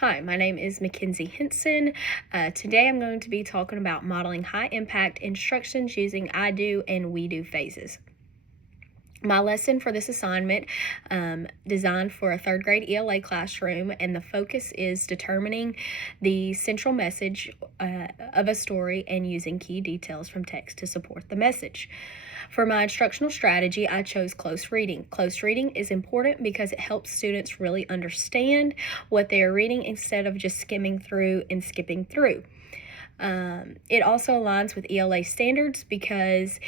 Hi, my name is Mackenzie Henson. Today I'm going to be talking about modeling high-impact instructions using I do and we do phases. My lesson for this assignment designed for a third grade ELA classroom, and the focus is determining the central message of a story and using key details from text to support the message. For my instructional strategy, I chose close reading. Close reading is important because it helps students really understand what they are reading instead of just skimming through and skipping through. It also aligns with ELA standards because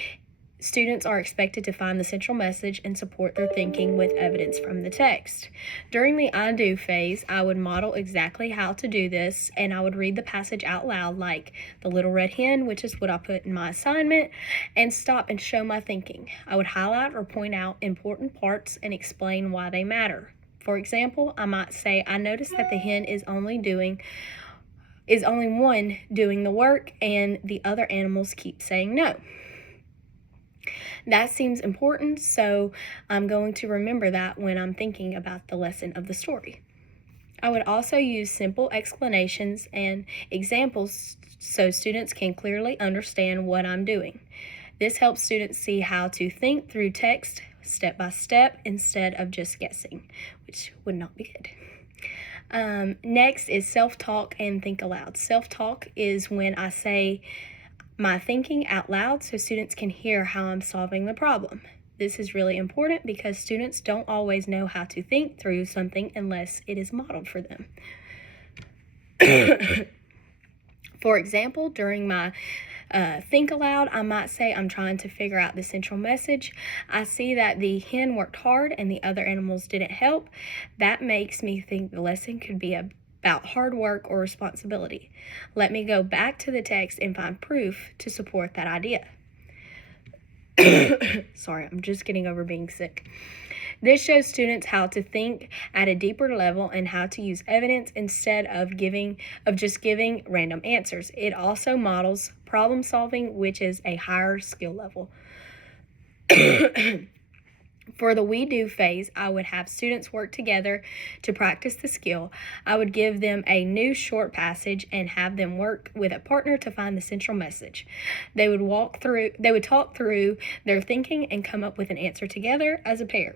students are expected to find the central message and support their thinking with evidence from the text. During the I do phase, I would model exactly how to do this, and I would read the passage out loud, like The Little Red Hen, which is what I put in my assignment, and stop and show my thinking. I would highlight or point out important parts and explain why they matter. For example, I might say, I noticed that the hen is only one doing the work, and the other animals keep saying no. That seems important, so I'm going to remember that when I'm thinking about the lesson of the story. I would also use simple explanations and examples so students can clearly understand what I'm doing. This helps students see how to think through text step by step instead of just guessing, which would not be good. Next is self-talk and think aloud. Self-talk is when I say my thinking out loud so students can hear how I'm solving the problem. This is really important because students don't always know how to think through something unless it is modeled for them. For example, during my think aloud, I might say I'm trying to figure out the central message. I see that the hen worked hard and the other animals didn't help. That makes me think the lesson could be about hard work or responsibility. Let me go back to the text and find proof to support that idea. Sorry, I'm just getting over being sick. This shows students how to think at a deeper level and how to use evidence instead of just giving random answers. It also models problem solving, which is a higher skill level. For the we do phase, I would have students work together to practice the skill. I would give them a new short passage and have them work with a partner to find the central message. They would talk through their thinking and come up with an answer together as a pair.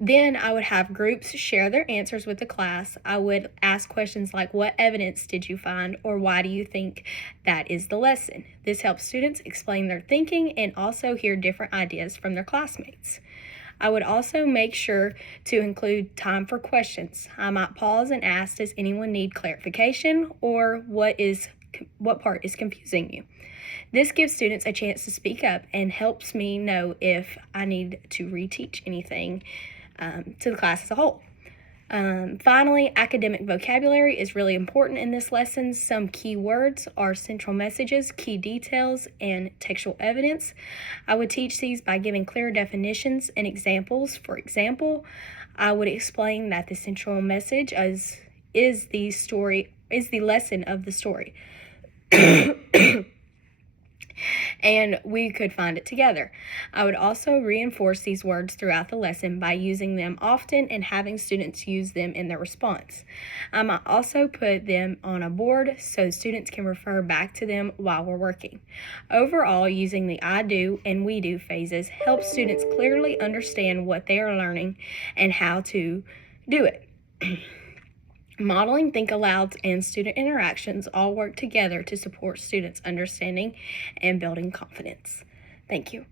Then I would have groups share their answers with the class. I would ask questions like, what evidence did you find, or why do you think that is the lesson? This helps students explain their thinking and also hear different ideas from their classmates. I would also make sure to include time for questions. I might pause and ask, does anyone need clarification, or what part is confusing you? This gives students a chance to speak up and helps me know if I need to reteach anything to the class as a whole. Finally, academic vocabulary is really important in this lesson. Some key words are central messages, key details, and textual evidence. I would teach these by giving clear definitions and examples. For example, I would explain that the central message is the lesson of the story. And we could find it together. I would also reinforce these words throughout the lesson by using them often and having students use them in their response. I might also put them on a board so students can refer back to them while we're working. Overall, using the I do and we do phases helps students clearly understand what they are learning and how to do it. Modeling, think alouds, and student interactions all work together to support students' understanding and building confidence. Thank you.